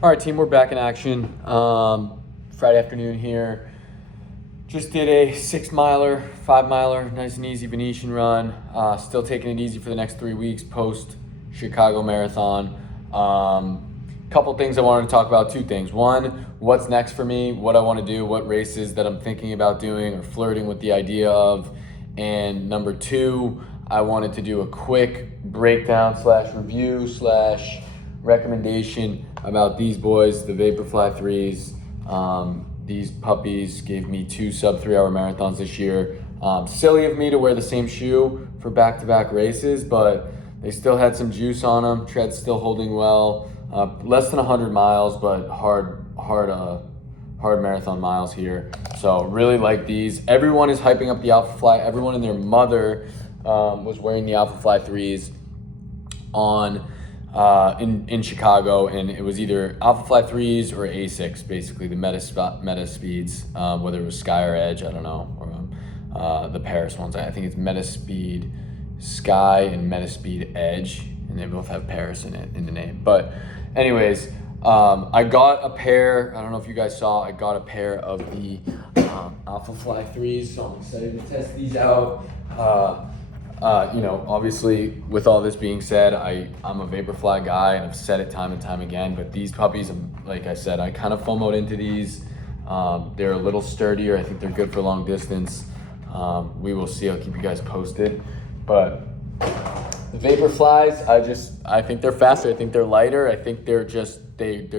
All right, team, we're back in action. Friday afternoon here. Just did a 6 miler, 5 miler, nice and easy Venetian run. Still taking it easy for the next 3 weeks post Chicago Marathon. Couple things I wanted to talk about, 2 things. One, what's next for me, what I want to do, what races that I'm thinking about doing or flirting with the idea of. And number 2, I wanted to do a quick breakdown / review / recommendation about these boys, the Vaporfly3s. These puppies gave me 2 sub 3 hour marathons this year. Silly of me to wear the same shoe for back-to-back races, but they still had some juice on them. Tread's still holding well. Less than 100 miles, but hard marathon miles here. So really like these. Everyone is hyping up the AlphaFly. Everyone and their mother was wearing the AlphaFly3s in Chicago, and it was either AlphaFly3s or A6, basically the meta speeds, whether it was Sky or Edge, I don't know, or the Paris ones. I think it's Meta Speed Sky and Meta Speed Edge, and they both have Paris in the name. But anyways, I got a pair. I don't know if you guys saw. I got a pair of the AlphaFly3s, so I'm excited to test these out. Obviously, with all this being said, I'm a Vaporfly guy, and I've said it time and time again, but these puppies, like I said, I kind of FOMO'd into these. They're a little sturdier. I think they're good for long distance. We will see. I'll keep you guys posted. But the Vaporflies, I think they're faster. I think they're lighter. I think they're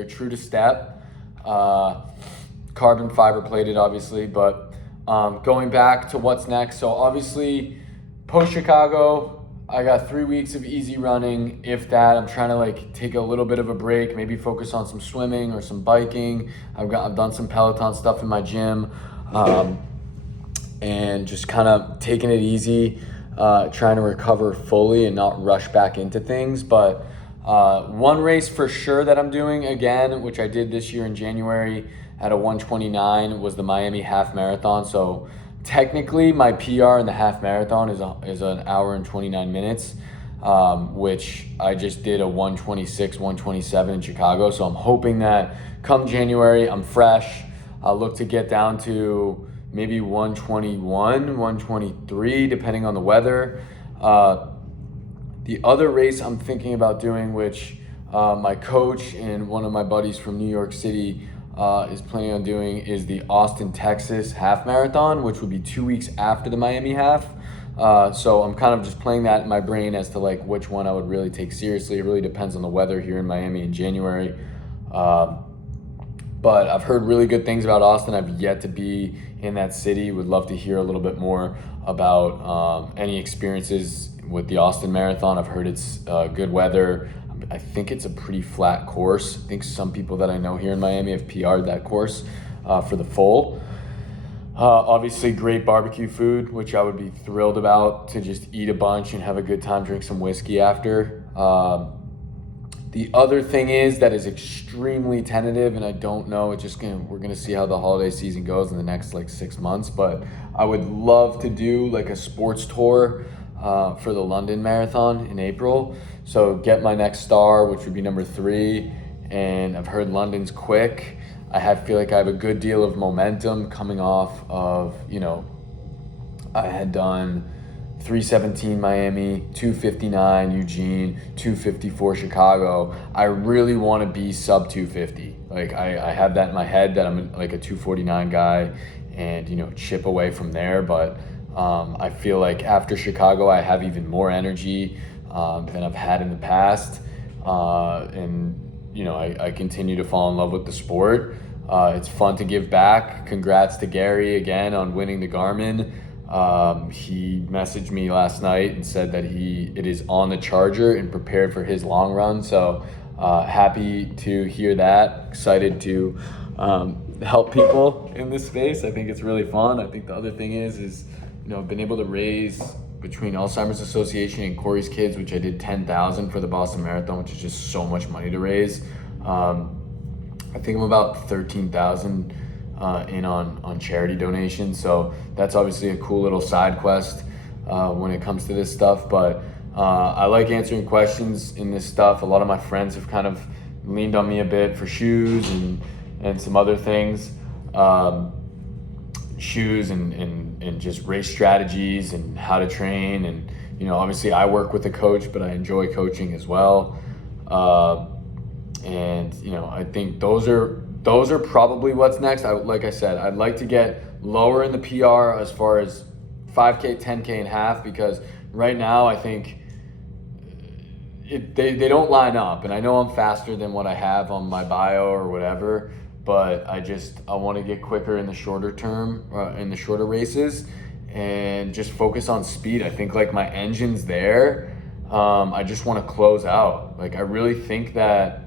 true to step. Carbon fiber plated, obviously, but going back to what's next. So obviously, post Chicago, I got 3 weeks of easy running. If that, I'm trying to take a little bit of a break, maybe focus on some swimming or some biking. I've done some Peloton stuff in my gym, and just kind of taking it easy, trying to recover fully and not rush back into things. But one race for sure that I'm doing again, which I did this year in January at a 1:29, was the Miami Half Marathon. So technically, my PR in the half marathon is an hour and 29 minutes, which I just did a 1:26, 1:27 in Chicago. So I'm hoping that come January, I'm fresh. I'll look to get down to maybe 1:21, 1:23, depending on the weather. The other race I'm thinking about doing, which my coach and one of my buddies from New York City is planning on doing, is the Austin, Texas half marathon, which would be 2 weeks after the Miami half. So I'm kind of just playing that in my brain as to which one I would really take seriously. It really depends on the weather here in Miami in January. But I've heard really good things about Austin. I've yet to be in that city. Would love to hear a little bit more about any experiences with the Austin Marathon. I've heard it's good weather. I think it's a pretty flat course. I think some people that I know here in Miami have PR'd that course for the full. Obviously, great barbecue food, which I would be thrilled about, to just eat a bunch and have a good time, drink some whiskey after. The other thing is extremely tentative, and I don't know. We're gonna see how the holiday season goes in the next 6 months. But I would love to do a sports tour for the London Marathon in April. So get my next star, which would be number 3. And I've heard London's quick. I feel like I have a good deal of momentum coming off of, I had done 3:17 Miami, 2:59 Eugene, 2:54 Chicago. I really want to be sub 2:50. I have that in my head that I'm a 2:49 guy, and chip away from there. But I feel like after Chicago, I have even more energy than I've had in the past, and I continue to fall in love with the sport. It's fun to give back. Congrats to Gary again on winning the Garmin. He messaged me last night and said that it is on the charger and prepared for his long run. So happy to hear that. Excited to help people in this space. I think it's really fun. I think the other thing is I've been able to raise, between Alzheimer's Association and Corey's Kids, which I did 10,000 for the Boston Marathon, which is just so much money to raise. I think I'm about 13,000 in on charity donations. So that's obviously a cool little side quest when it comes to this stuff. But I like answering questions in this stuff. A lot of my friends have kind of leaned on me a bit for shoes and some other things. Shoes and just race strategies and how to train. And, you know, obviously I work with a coach, but I enjoy coaching as well. And, you know, I think those are probably what's next. Like I said, I'd like to get lower in the PR as far as 5K, 10K and half, because right now I think they don't line up. And I know I'm faster than what I have on my bio or whatever, but I want to get quicker in the shorter term, in the shorter races, and just focus on speed. I think like my engine's there. I just want to close out. Like I really think that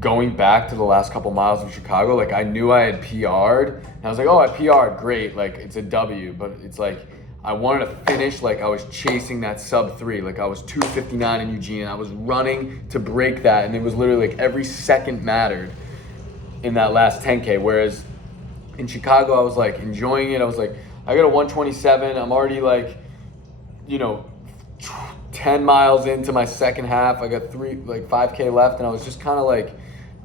going back to the last couple miles of Chicago, like I knew I had PR'd and I was like, oh, I PR'd, great. Like it's a W, but it's like, I wanted to finish like I was chasing that sub 3. Like I was 2:59 in Eugene and I was running to break that. And it was literally like every second mattered in that last 10K. Whereas in Chicago, I was like enjoying it. I was like, I got a 127. I'm already like, you know, 10 miles into my second half. I got 5K left. And I was just kind of like,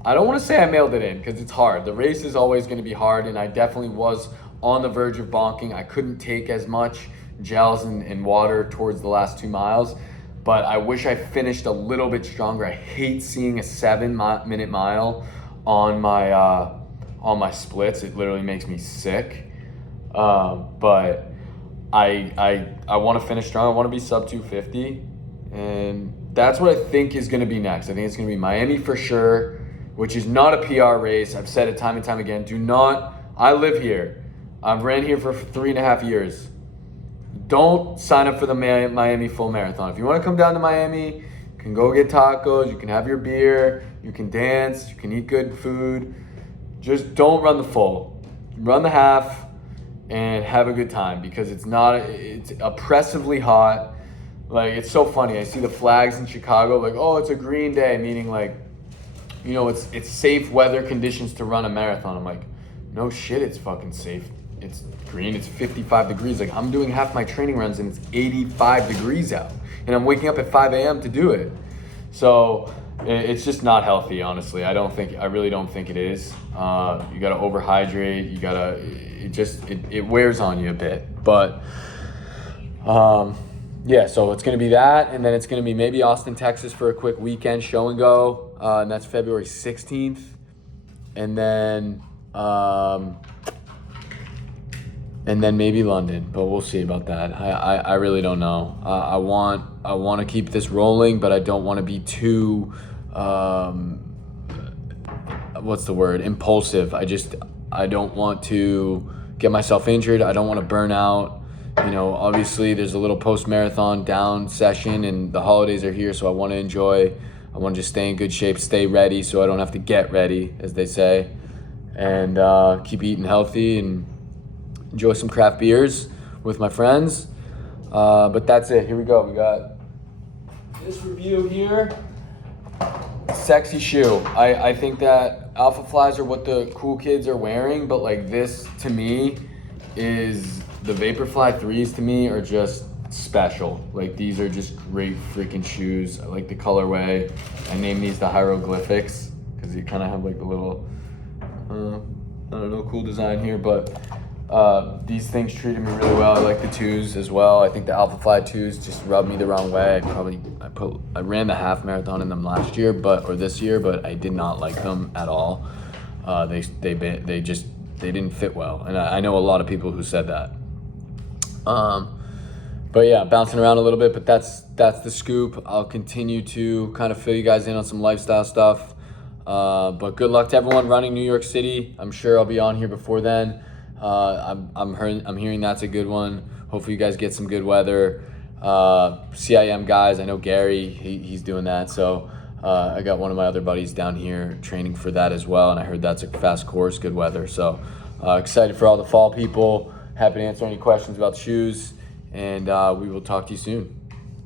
I don't want to say I mailed it in because it's hard. The race is always going to be hard. And I definitely was on the verge of bonking. I couldn't take as much gels and water towards the last 2 miles, but I wish I finished a little bit stronger. I hate seeing a 7-minute mile on my splits. It literally makes me sick. But I want to finish strong. I want to be sub 250, and that's what I think is going to be next. I think it's going to be Miami for sure, which is not a PR race. I've said it time and time again. I live here. I've ran here for 3.5 years. Don't sign up for the Miami full marathon. If you want to come down to Miami, you can go get tacos, you can have your beer, you can dance, you can eat good food. Just don't run the full. Run the half and have a good time, because it's oppressively hot. Like, it's so funny. I see the flags in Chicago like, oh, it's a green day, meaning like, you know, it's safe weather conditions to run a marathon. I'm like, no shit, it's fucking safe. It's green, it's 55 degrees. Like, I'm doing half my training runs and it's 85 degrees out. And I'm waking up at 5 a.m. to do it. So it's just not healthy, honestly. I really don't think it is. You gotta overhydrate, it wears on you a bit. But yeah, so it's gonna be that, and then it's gonna be maybe Austin, Texas for a quick weekend show and go. And that's February 16th. And then maybe London, but we'll see about that. I really don't know. I want to keep this rolling, but I don't want to be too, impulsive. I don't want to get myself injured. I don't want to burn out. You know, obviously there's a little post-marathon down session and the holidays are here, so I want to enjoy. I want to just stay in good shape, stay ready so I don't have to get ready, as they say, and keep eating healthy and enjoy some craft beers with my friends. But that's it. Here we go. We got this review here. Sexy shoe. I think that AlphaFlies are what the cool kids are wearing, but like this to me is, the Vaporfly3s to me are just special. Like, these are just great freaking shoes. I like the colorway. I named these the hieroglyphics because you kind of have like a little, I don't know, cool design here, but these things treated me really well. I like the 2s as well. I think the AlphaFly2s just rubbed me the wrong way. I ran the half marathon in them last year, this year, but I did not like them at all. They didn't fit well, and I know a lot of people who said that. But yeah, bouncing around a little bit, but that's the scoop. I'll continue to kind of fill you guys in on some lifestyle stuff. But good luck to everyone running New York City. I'm sure I'll be on here before then. I'm hearing that's a good one. Hopefully you guys get some good weather. CIM guys, I know Gary, he's doing that. So I got one of my other buddies down here training for that as well, and I heard that's a fast course, good weather. So excited for all the fall people. Happy to answer any questions about the shoes, and we will talk to you soon.